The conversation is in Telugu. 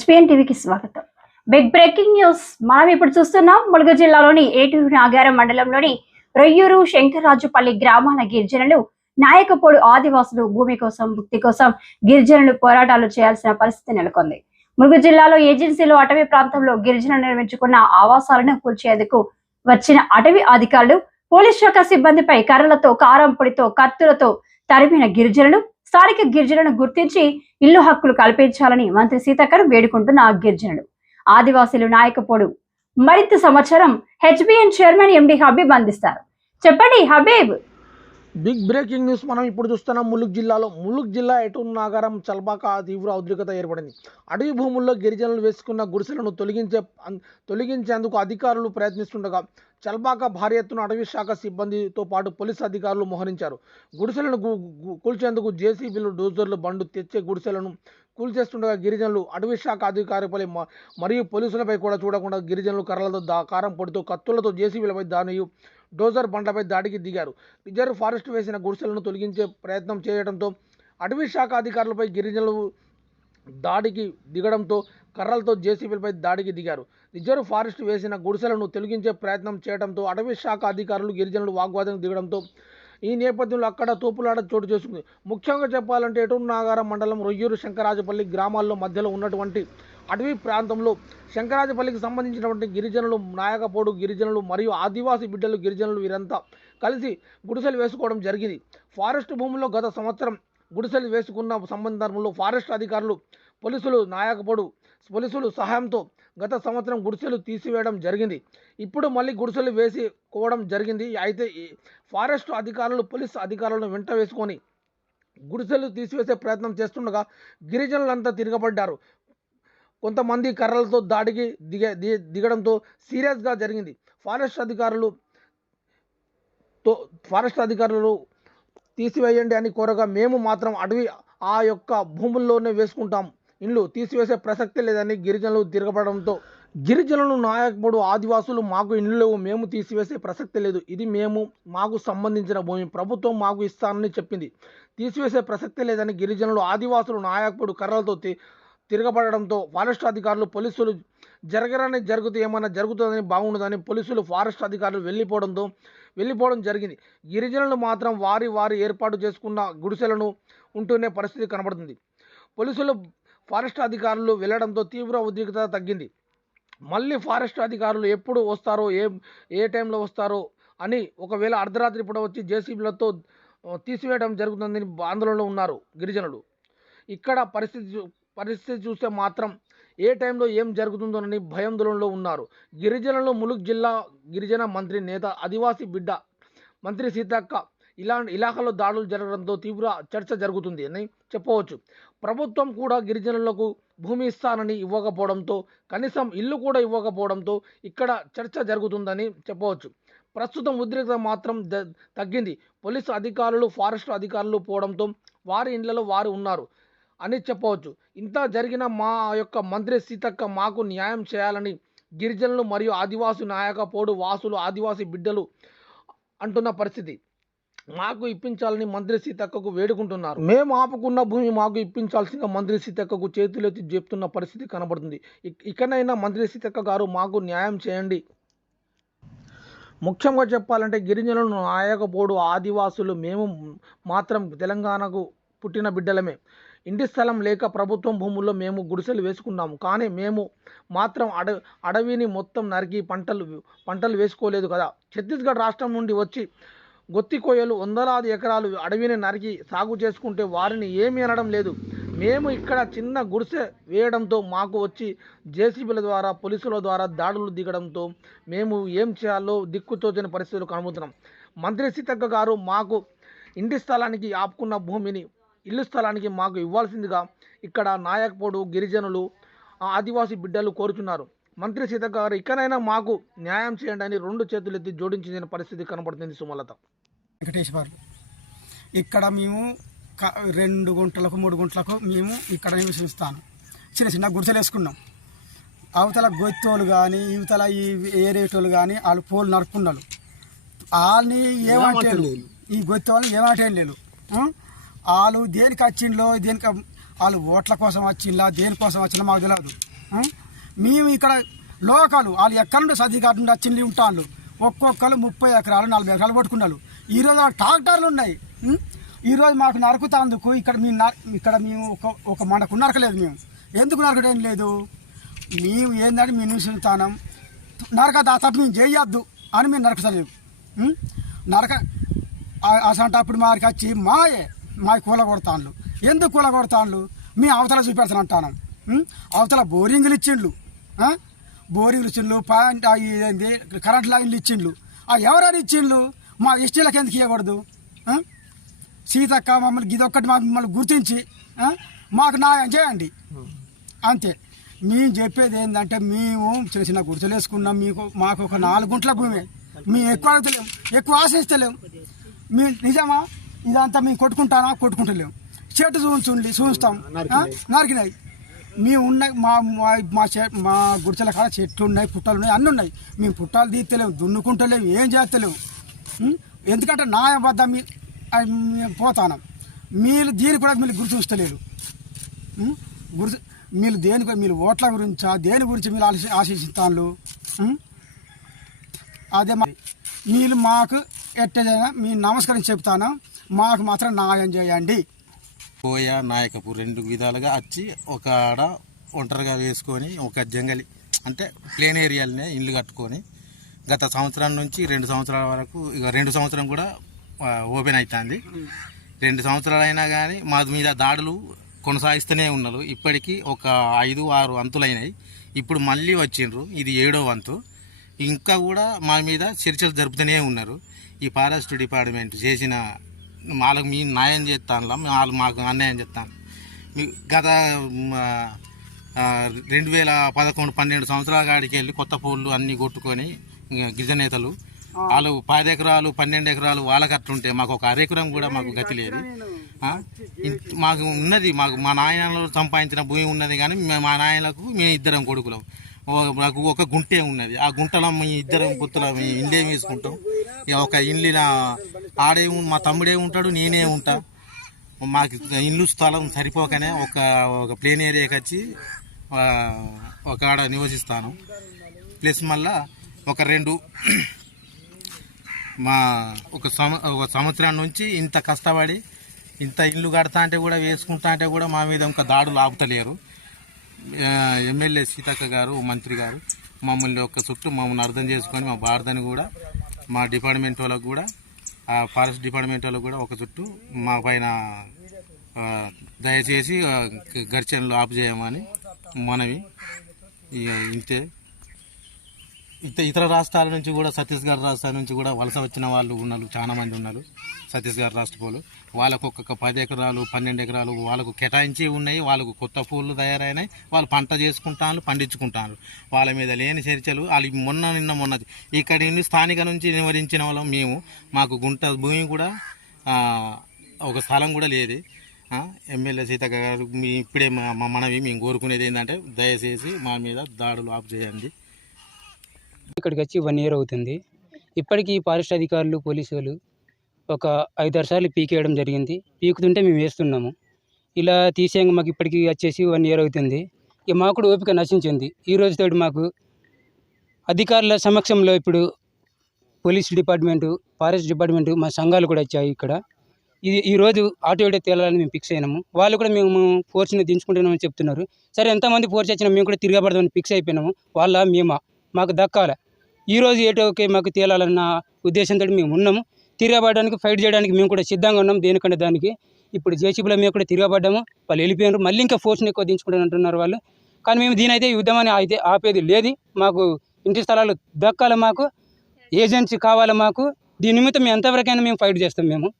హెచ్పిఎన్ టీవీకి స్వాగతం. బిగ్ బ్రేకింగ్ న్యూస్ మనం ఇప్పుడు చూస్తున్నాం ములుగు జిల్లాలోని ఏటూరు నాగారం మండలంలోని రొయ్యూరు శంకర్రాజుపల్లి గ్రామాల గిరిజనులు నాయకపోడు ఆదివాసులు భూమి కోసం భుక్తి కోసం గిరిజనులు పోరాటాలు చేయాల్సిన పరిస్థితి నెలకొంది. ములుగు జిల్లాలో ఏజెన్సీలు అటవీ ప్రాంతంలో గిరిజనులు నిర్మించుకున్న ఆవాసాలను కూల్చేందుకు వచ్చిన అటవీ అధికారులు పోలీస్ శాఖ సిబ్బందిపై కర్రలతో కారం పొడితో కత్తులతో తరిమిన గిరిజనులు స్థానిక గిరిజనులను గుర్తించి ఇల్లు హక్కులు కల్పించాలని మంత్రి సీతాకర్ వేడుకుంటున్న గిరిజనులు. ఆదివాసీలు నాయకపోడు. మరింత సమాచారం హెచ్బిఎన్ చైర్మన్ ఎండి హబీబ్ అందిస్తారు. చెప్పండి హబీబ్. బిగ్ బ్రేకింగ్ న్యూస్ మనం ఇప్పుడు చూస్తున్నాం ములుగ్ జిల్లాలో. ములుగ్ జిల్లా ఎటు నగరం చల్బాక తీవ్ర ఉద్రిక్తత ఏర్పడింది. అడవి భూముల్లో గిరిజనులు వేసుకున్న గుడిసెలను తొలగించే తొలగించేందుకు అధికారులు ప్రయత్నిస్తుండగా చల్బాక భారీ ఎత్తున అటవీ శాఖ సిబ్బందితో పాటు పోలీసు అధికారులు మోహరించారు. గుడిసెలను కూల్చేందుకు జేసీబీలు డోజర్లు బండు తెచ్చే గుడిసెలను కూల్చేస్తుండగా గిరిజనులు అటవీ శాఖ అధికారిపై మరియు పోలీసులపై కూడా చూడకుండా గిరిజనులు కర్రలతో దా కారం పొడితో కత్తులతో జేసీబీలపై దానియు డోజర్ బండ్లపై దాడికి దిగారు. రిజర్వ్ ఫారెస్ట్ వేసిన గుడిసెలను తొలగించే ప్రయత్నం చేయడంతో అటవీ శాఖ అధికారులపై గిరిజనులు దాడికి దిగడంతో కర్రలతో జేసీబీలపై దాడికి దిగారు. రిజర్వ్ ఫారెస్ట్ వేసిన గుడిసెలను తొలగించే ప్రయత్నం చేయడంతో అటవీ శాఖ అధికారులు గిరిజనులు వాగ్వాదం దిగడంతో ఈ నేపథ్యంలో అక్కడ తోపులాట చోటు చేసుకుంది. ముఖ్యంగా చెప్పాలంటే ఎటూరు నాగారం మండలం రొయ్యూరు శంకరాజపల్లి గ్రామాల్లో మధ్యలో ఉన్నటువంటి అటవీ ప్రాంతంలో శంకరాజపల్లికి సంబంధించినటువంటి గిరిజనులు నాయకపోడు గిరిజనులు మరియు ఆదివాసీ బిడ్డలు గిరిజనులు వీరంతా కలిసి గుడిసెలు వేసుకోవడం జరిగింది. ఫారెస్ట్ భూముల్లో గత సంవత్సరం గుడిసెలు వేసుకున్న సంబంధంలో ఫారెస్ట్ అధికారులు పోలీసులు నాయకపోడు పోలీసులు సహాయంతో గత సంవత్సరం గుడిసెలు తీసివేయడం జరిగింది. ఇప్పుడు మళ్ళీ గుడిసెలు వేసుకోవడం జరిగింది. అయితే ఫారెస్ట్ అధికారులు పోలీస్ అధికారులను వెంట వేసుకొని గుడిసెలు తీసివేసే ప్రయత్నం చేస్తుండగా గిరిజనులంతా తిరగబడ్డారు. కొంతమంది కర్రలతో దాడికి దిగ ది- దిగడంతో సీరియస్గా జరిగింది. ఫారెస్ట్ అధికారులు తో ఫారెస్ట్ అధికారులు తీసివేయండి అని కోరగా మేము మాత్రం అడవి ఆ యొక్క భూముల్లోనే వేసుకుంటాం. ఇండ్లు తీసివేసే ప్రసక్తి లేదని గిరిజనులు తిరగబడంతో గిరిజనులు నాయకుడు ఆదివాసులు మాకు ఇండ్లు లేవు మేము తీసివేసే ప్రసక్తి లేదు. ఇది మేము మాకు సంబంధించిన భూమి ప్రభుత్వం మాకు ఇస్తానని చెప్పింది. తీసివేసే ప్రసక్తి లేదని గిరిజనులు ఆదివాసులు నాయకుడు కర్రలతో తిరగబడడంతో ఫారెస్ట్ అధికారులు పోలీసులు జరగరని జరుగుతూ ఏమైనా జరుగుతుందని బాగుండదని పోలీసులు ఫారెస్ట్ అధికారులు వెళ్ళిపోవడంతో వెళ్ళిపోవడం జరిగింది. గిరిజనులు మాత్రం వారి వారి ఏర్పాటు చేసుకున్న గుడిసెలను ఉంటూనే పరిస్థితి కనబడుతుంది. పోలీసులు ఫారెస్ట్ అధికారులు వెళ్ళడంతో తీవ్ర ఉద్రిక్తత తగ్గింది. మళ్ళీ ఫారెస్ట్ అధికారులు ఎప్పుడు వస్తారో ఏ ఏ టైంలో వస్తారో అని ఒకవేళ అర్ధరాత్రి పూట వచ్చి జేసీబీలతో తీసివేయడం జరుగుతుందని ఆందోళనలో ఉన్నారు గిరిజనులు. ఇక్కడ పరిస్థితి చూ- పరిస్థితి చూస్తే మాత్రం ఏ టైంలో ఏం జరుగుతుందోనని భయాందోళనలో ఉన్నారు. గిరిజనులు ములుగు జిల్లా గిరిజన మంత్రి నేత ఆదివాసీ బిడ్డ మంత్రి సీతక్క ఇలా ఇలాఖలో దాడులు జరగడంతో తీవ్ర చర్చ జరుగుతుంది అని చెప్పవచ్చు. ప్రభుత్వం కూడా గిరిజనులకు భూమి ఇస్తానని ఇవ్వకపోవడంతో కనీసం ఇల్లు కూడా ఇవ్వకపోవడంతో ఇక్కడ చర్చ జరుగుతుందని చెప్పవచ్చు. ప్రస్తుతం ఉద్రిక్తత మాత్రం ద- తగ్గింది. పోలీసు అధికారులు ఫారెస్ట్ అధికారులు పోవడంతో వారి ఇండ్లలో వారు ఉన్నారు అని చెప్పవచ్చు. ఇంత జరిగిన మా యొక్క మంత్రి సీతక్క మాకు న్యాయం చేయాలని గిరిజనులు మరియు ఆదివాసి నాయకపోడు వాసులు ఆదివాసి బిడ్డలు అంటున్న పరిస్థితి. మాకు ఇప్పించాలని మంత్రి సీతక్కకు వేడుకుంటున్నారు. మేము ఆపుకున్న భూమి మాకు ఇప్పించాల్సిన మంత్రి సీతక్కకు చేతులెత్తి చెప్తున్న పరిస్థితి కనబడుతుంది. ఇకనైనా మంత్రి సీతక్క గారు మాకు న్యాయం చేయండి. ముఖ్యంగా చెప్పాలంటే గిరిజనులను నాయకపోడు ఆదివాసులు మేము మాత్రం తెలంగాణకు పుట్టిన బిడ్డలమే. ఇంటి స్థలం లేక ప్రభుత్వం భూముల్లో మేము గుడిసెలు వేసుకున్నాము. కానీ మేము మాత్రం అడ అడవిని మొత్తం నరికి పంటలు పంటలు వేసుకోలేదు కదా. ఛత్తీస్గఢ్ రాష్ట్రం నుండి వచ్చి గొత్తి కోయలు వందలాది ఎకరాలు అడవిని నరికి సాగు చేసుకుంటే వారిని ఏమీ అనడం లేదు. మేము ఇక్కడ చిన్న గుడిసె వేయడంతో మాకు వచ్చి జేసీబీల ద్వారా పోలీసుల ద్వారా దాడులు దిగడంతో మేము ఏం చేయాలో దిక్కుతోచని పరిస్థితులు కనుమవుతున్నాం మంత్రి సీతక్క గారు మాకు ఇంటి స్థలానికి ఆపుకున్న భూమిని ఇల్లు స్థలానికి మాకు ఇవ్వాల్సిందిగా ఇక్కడ నాయకపోడు గిరిజనులు ఆ ఆదివాసీ బిడ్డలు కోరుచున్నారు. మంత్రి సీతక్క గారు ఇకనైనా మాకు న్యాయం చేయండి అని రెండు చేతులెత్తి జోడించిన పరిస్థితి కనబడుతుంది సుమలత. వెంకటేశ్వర్లు ఇక్కడ మేము రెండు గుంటలకు మూడు గుంటలకు మేము ఇక్కడ నివసిస్తాను. చిన్న చిన్న గుడిసెలు వేసుకున్నాం. అవతల గొత్తోలు కానీ ఇవతల ఈ ఏరేటోళ్ళు కానీ వాళ్ళు పోలు నరుకున్నారు వాళ్ళని ఏమంటే ఈ గొత్తి వాళ్ళు ఏమంటే లేదు. వాళ్ళు దేనికి వచ్చిండ్లో దేనికి వాళ్ళు ఓట్ల కోసం వచ్చిండ్లా దేనికోసం వచ్చిందో మాకు తెలియదు? మేము ఇక్కడ లోకలు వాళ్ళు ఎక్కడ నుండి సర్టిఫికేట్ నుండి వచ్చింది ఉంటాళ్ళు. ఒక్కొక్కరు ముప్పై ఎకరాలు నలభై ఎకరాలు పట్టుకున్నారు ఈరోజు ట్రాక్టర్లు ఉన్నాయి. ఈరోజు మాకు నరుకుతాందుకు ఇక్కడ మీ ఇక్కడ మేము ఒక ఒక మనకు నరకలేదు మేము. ఎందుకు నరకడం లేదు? మేము ఏంటంటే మేము నివసిస్తానం నరక తప్ప మేము చేయొద్దు అని మేము నరకలేదు నరక అసంటప్పుడు మారికి వచ్చి మాయే మా కూల కొడతాండ్లు ఎందుకు కూల కొడతాండ్లు మీ అవతల చూపెడతాను అంటాను. అవతల బోరింగ్లు ఇచ్చిండ్లు. బోరింగ్లు ఇచ్చిండ్లు పాయింట్ ఏంది కరెంట్ లైన్లు ఇచ్చిండ్లు. ఆ ఎవరైనా ఇచ్చిండ్లు? మా ఎస్టీలకు ఎందుకు ఇవ్వకూడదు సీతక్క మమ్మల్ని ఇదొక్కటి మా మమ్మల్ని గుర్తించి మాకు న్యాయం చేయండి. అంతే. మేము చెప్పేది ఏంటంటే మేము చిన్న చిన్న గుడిసెలు వేసుకున్నాం మీకు మాకు ఒక నాలుగు గుంట్ల భూమి. మేము ఎక్కువ అడుగుతలేం ఎక్కువ ఆశిస్తలేము మీ నిజమా? ఇదంతా మేము కొట్టుకుంటానా? కొట్టుకుంటలేం. చెట్టు చూంచుండి చూస్తాం నరికినాయి. మేము ఉన్నాయి మా మా- మా చె- మా గుడిసెల కాడ చెట్లు ఉన్నాయి పుట్టలు ఉన్నాయి అన్నీ ఉన్నాయి. మేము పుట్టాలు తీస్తలేము దున్నుకుంటలేము ఏం చేస్తలేము ఎందుకంటే నా వద్ద మీ మేము పోతాను. మీరు దీని కూడా మీరు గుర్తు గుర్తు మీరు దేని మీరు ఓట్ల గురించా? దేని గురించి మీరు ఆలోచి ఆశిస్తాను అదే మరి మీరు మాకు ఎట్టైనా మీ నమస్కారం చెప్తాను. మాకు మాత్రం న్యాయం చేయండి. కోయ నాయకపు రెండు విధాలుగా వచ్చి ఒక ఆడ ఒంటరిగా వేసుకొని ఒక జంగలి అంటే ప్లేన్ ఏరియాలనే ఇల్లు కట్టుకొని గత సంవత్సరం నుంచి రెండు సంవత్సరాల వరకు ఇక రెండు సంవత్సరం కూడా ఓపెన్ అవుతుంది రెండు సంవత్సరాలు అయినా కానీ మా మీద దాడులు కొనసాగిస్తూనే ఉన్నారు. ఇప్పటికీ ఒక ఐదు ఆరు అంతులైనాయి. ఇప్పుడు మళ్ళీ వచ్చిండ్రు. ఇది ఏడో వంతు. ఇంకా కూడా మా మీద చర్చలు జరుపుతూనే ఉన్నారు. ఈ ఫారెస్ట్ డిపార్ట్మెంట్ చేసిన వాళ్ళకి మీ న్యాయం చేస్తాను వాళ్ళు మాకు అన్యాయం చేస్తాను గత రెండు వేల పదకొండు పన్నెండు సంవత్సరాల కాడికి వెళ్ళి కొత్త పోళ్ళు అన్నీ కొట్టుకొని గిరిజనేతలు. వాళ్ళు పది ఎకరాలు పన్నెండు ఎకరాలు వాళ్ళకి అట్లుంటే మాకు ఒక అరెకరం కూడా మాకు గతి లేదు. మాకు ఉన్నది మాకు మా నాయనలు సంపాదించిన భూమి ఉన్నది కానీ మే- మా నాయనలకు మేము ఇద్దరం కొడుకులం. మాకు ఒక గుంటే ఉన్నది. ఆ గుంటలో మీ ఇద్దరం పుత్తుల మీ ఇండ్లేం వేసుకుంటాం. ఇక ఒక ఇల్లు ఆడే మా తమ్ముడే ఉంటాడు నేనే ఉంటా. మాకు ఇల్లు స్థలం సరిపోకనే ఒక ఒక ప్లేన్ ఏరియాకి వచ్చి ఒక ఆడ నివసిస్తాను. ప్లస్ మళ్ళా ఒక రెండు మా ఒక సంవ ఒక సంవత్సరం నుంచి ఇంత కష్టపడి ఇంత ఇల్లు కడతా అంటే కూడా వేసుకుంటా అంటే కూడా మా మీద ఇంకా దాడులు ఆపుతలేరు. ఎమ్మెల్యే సీతక్క గారు మంత్రి గారు మమ్మల్ని ఒక చుట్టూ మమ్మల్ని అర్థం చేసుకొని మా భారతని కూడా మా డిపార్ట్మెంట్ వాళ్ళకు కూడా ఆ ఫారెస్ట్ డిపార్ట్మెంట్ వాళ్ళకు కూడా ఒక చుట్టూ మా పైన దయచేసి గర్చనలు ఆపు చేయమని మనవి. ఇక ఇంతే. ఇత ఇతర రాష్ట్రాల నుంచి కూడా ఛత్తీస్గఢ్ రాష్ట్రాల నుంచి కూడా వలస వచ్చిన వాళ్ళు ఉన్నారు చాలా మంది ఉన్నారు ఛత్తీస్గఢ్ రాష్ట్ర పూలు. వాళ్ళకు ఒక్కొక్క పది ఎకరాలు పన్నెండు ఎకరాలు వాళ్ళకు కేటాయించి ఉన్నాయి వాళ్ళకు కొత్త పూలు తయారైనాయి వాళ్ళు పంట చేసుకుంటాను పండించుకుంటారు వాళ్ళ మీద లేని చర్చలు వాళ్ళు మొన్న నిన్న మొన్న ఇక్కడి నుండి స్థానిక నుంచి నివరించిన వాళ్ళం మేము. మాకు గుంట భూమి కూడా ఒక స్థలం కూడా లేదు. ఎమ్మెల్యే సీతక్క గారు మీ ఇప్పుడే మా మనవి మేము కోరుకునేది ఏంటంటే దయచేసి మా మీద దాడులు ఆఫ్ చేయండి. ఇక్కడికి వచ్చి వన్ ఇయర్ అవుతుంది. ఇప్పటికీ ఫారెస్ట్ అధికారులు పోలీసులు ఒక ఐదారు సార్లు పీకేయడం జరిగింది. పీకుతుంటే మేము వేస్తున్నాము. ఇలా తీసేయంగా మాకు ఇప్పటికీ వచ్చేసి వన్ ఇయర్ అవుతుంది. ఇక మాకు కూడా ఓపిక నశించింది. ఈ రోజుతో మాకు అధికారుల సమక్షంలో ఇప్పుడు పోలీస్ డిపార్ట్మెంటు ఫారెస్ట్ డిపార్ట్మెంటు మా సంఘాలు కూడా వచ్చాయి ఇక్కడ. ఇది ఈ రోజు ఆటో ఏటో తేలాలని మేము ఫిక్స్ అయినాము. వాళ్ళు కూడా మేము ఫోర్స్ని దించుకుంటున్నామని చెప్తున్నారు. సరే ఎంతమంది ఫోర్స్ వచ్చినా మేము కూడా తిరగబడదామని ఫిక్స్ అయిపోయినాము. వాళ్ళ మేమా? మాకు దక్కాలి. ఈరోజు రోజు ఏటోకే మాకు తేలాలన్న ఉద్దేశంతో మేము ఉన్నాము. తిరగబడడానికి ఫైట్ చేయడానికి మేము కూడా సిద్ధంగా ఉన్నాం దేనికంటే దానికి ఇప్పుడు జేసీబీలో మేము కూడా తిరగబడ్డాము. వాళ్ళు వెళ్ళిపోయినారు. మళ్ళీ ఇంకా ఫోర్స్ని ఎక్కువ దించుకుంటాను అంటున్నారు వాళ్ళు. కానీ మేము దీని అయితే యుద్ధం అయితే ఆపేది లేదు. మాకు ఇంటి స్థలాలు దక్కాలి మాకు. ఏజెన్సీ కావాలి మాకు. దీని నిమిత్తం మేము ఎంతవరకైనా మేము ఫైట్ చేస్తాం మేము.